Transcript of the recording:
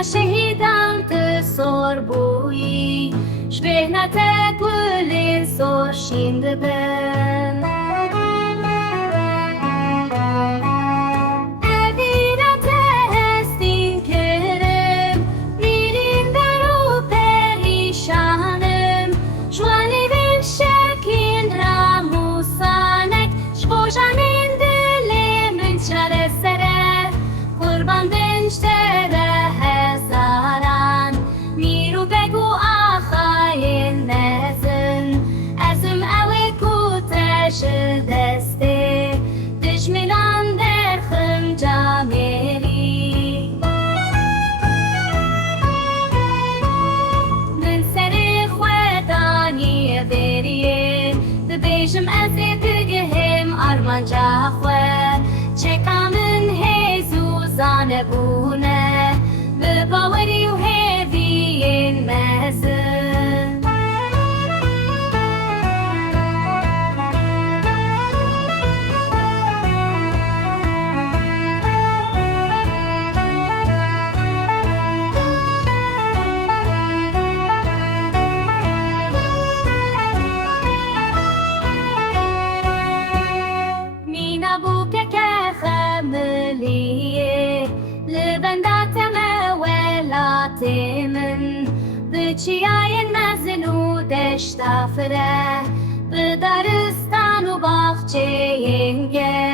ya şehidan te sorbuyi Şvehna te kulin sor şimdi ben Evina te hestin kerem Rilinden o perişanım Şvani bin şekin ramusanek Şvojanin dilimin çaresere Kurban den ştere hezaran Miru begu ahayin nezin Ezüm evi kuteşi desti Düşmilan derhim camiri Min seri khwedani veriye Dibêjim ez ê digihêm armanca xwe Çeka min hêz û zanebûne Bi bawerî û hêviyên mezin Mina bukeke xemiliye Li benda teme welatimin Bi çiyayên mezin û deşta fire Bi daristan û baxçeyên gel